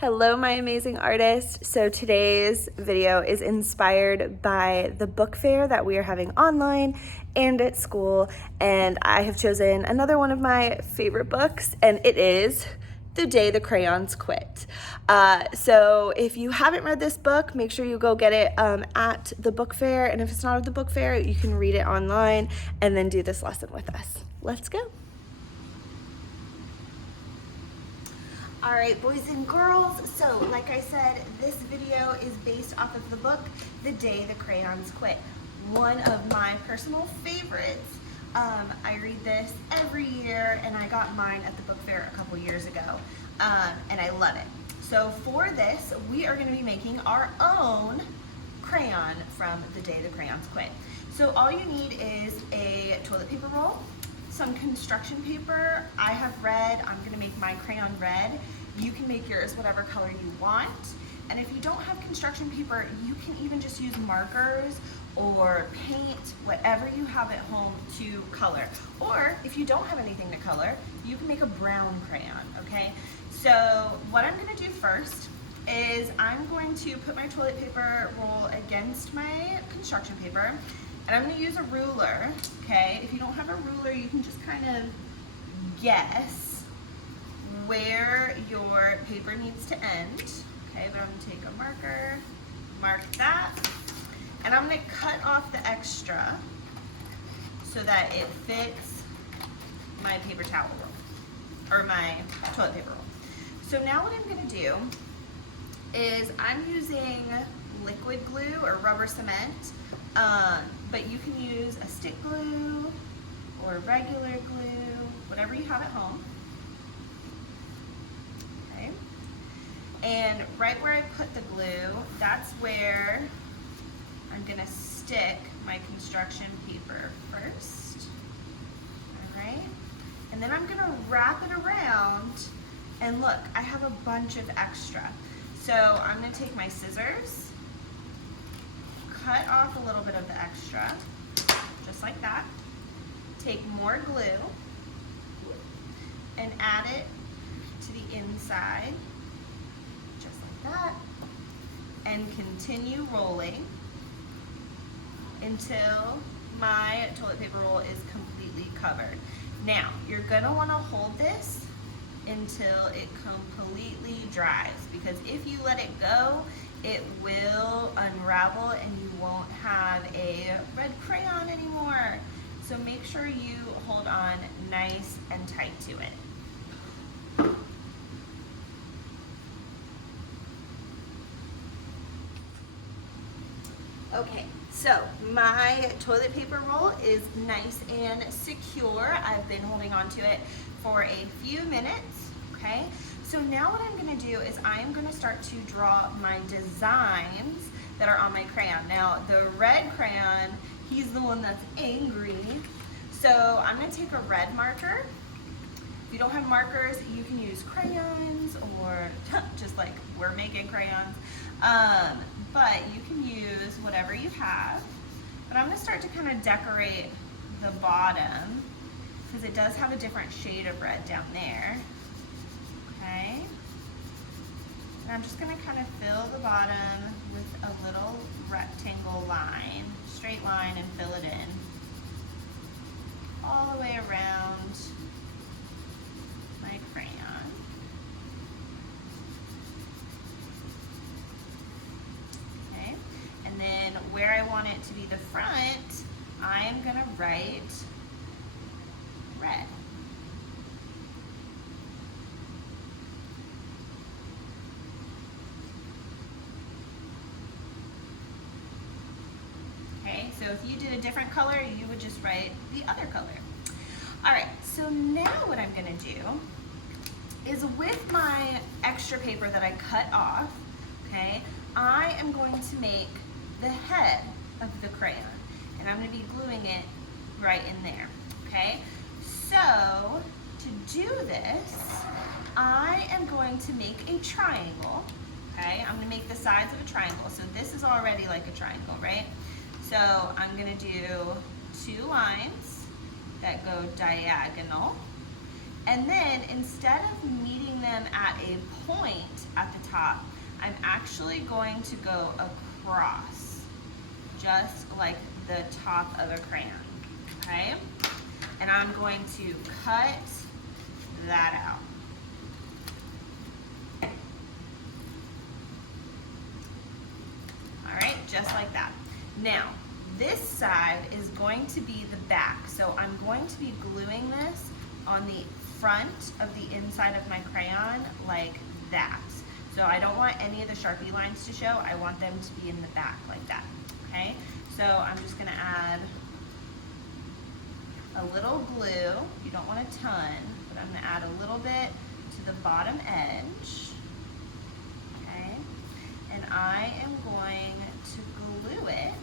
Hello, my amazing artist. So today's video is inspired by the book fair that we are having online and at school. And I have chosen another one of my favorite books, and it is The Day the Crayons Quit. So if you haven't read this book, make sure you go get it at the book fair. And if it's not at the book fair, you can read it online and then do this lesson with us. Let's go. All right, boys and girls, so like I said, this video is based off of the book, The Day the Crayons Quit, one of my personal favorites. I read this every year, and I got mine at the book fair a couple years ago, and I love it. So for this, we are gonna be making our own crayon from The Day the Crayons Quit. So all you need is a toilet paper roll, some construction paper. I have red. I'm gonna make my crayon red. You can make yours whatever color you want. And if you don't have construction paper, you can even just use markers or paint, whatever you have at home to color. Or if you don't have anything to color, you can make a brown crayon, okay? So what I'm gonna do first is I'm going to put my toilet paper roll against my construction paper, and I'm gonna use a ruler, okay? If you don't have a ruler, you can just kind of guess where your paper needs to end, okay? But I'm gonna take a marker, mark that, and I'm gonna cut off the extra so that it fits my paper towel roll, or my toilet paper roll. So now what I'm gonna do is I'm using liquid glue or rubber cement, but you can use a stick glue or regular glue, whatever you have at home. Okay. And right where I put the glue, that's where I'm gonna stick my construction paper first. All right. And then I'm gonna wrap it around, and look, I have a bunch of extra. So I'm gonna take my scissors, cut off a little bit of the extra, just like that. Take more glue and add it to the inside, just like that, and continue rolling until my toilet paper roll is completely covered. Now, you're gonna wanna hold this until it completely dries, because if you let it go, it will unravel and you won't have a red crayon anymore. So make sure you hold on nice and tight to it. Okay, so my toilet paper roll is nice and secure. I've been holding on to it for a few minutes, okay? So now what I'm gonna do is I'm gonna start to draw my designs that are on my crayon. Now, the red crayon, he's the one that's angry. So I'm gonna take a red marker. If you don't have markers, you can use crayons, or just like we're making crayons. But you can use whatever you have. But I'm gonna start to kind of decorate the bottom, because it does have a different shade of red down there. Okay, and I'm just gonna kind of fill the bottom with a little rectangle line, straight line, and fill it in all the way around my crayon. Okay, and then where I want it to be the front, I am gonna write red. So if you did a different color, you would just write the other color. All right, so now what I'm gonna do is, with my extra paper that I cut off, okay, I am going to make the head of the crayon, and I'm gonna be gluing it right in there, okay? So to do this, I am going to make a triangle, okay? I'm gonna make the sides of a triangle. So this is already like a triangle, right? So I'm gonna do 2 lines that go diagonal, And then instead of meeting them at a point at the top, I'm actually going to go across, just like the top of a crayon, okay? And I'm going to cut that out. All right, just like that. Now, this side is going to be the back, so I'm going to be gluing this on the front of the inside of my crayon like that. So I don't want any of the Sharpie lines to show, I want them to be in the back like that, okay? So I'm just gonna add a little glue. You don't want a ton, but I'm gonna add a little bit to the bottom edge, okay? And I am going to glue it,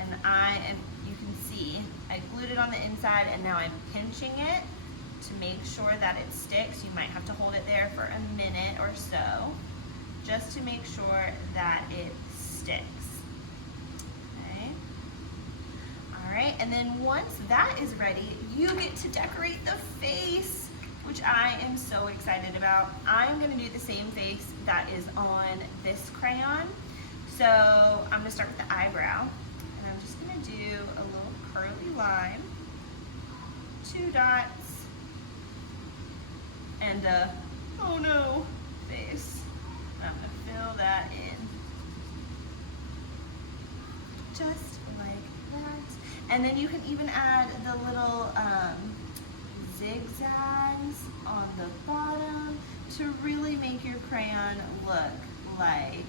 and you can see, I glued it on the inside and now I'm pinching it to make sure that it sticks. You might have to hold it there for a minute or so, just to make sure that it sticks. Okay. All right, and then once that is ready, you get to decorate the face, which I am so excited about. I'm gonna do the same face that is on this crayon. So I'm gonna start with the eyebrow, and I'm just gonna do a little curly line, 2 dots, and oh no, face. I'm gonna fill that in. Just like that. And then you can even add the little zigzags on the bottom to really make your crayon look like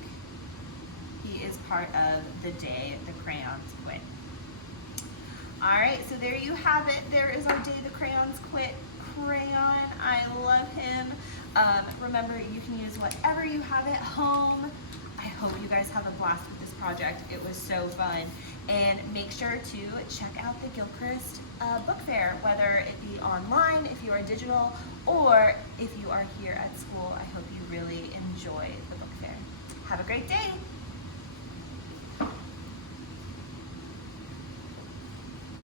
he is part of the day the crayons quit. All right, so there you have it. There is our day the crayons quit crayon. I love him. Remember, you can use whatever you have at home. I hope you guys have a blast with this project. It was so fun. And make sure to check out the Gilchrist book fair, whether it be online, if you are digital, or if you are here at school. I hope you really enjoy the book fair. Have a great day.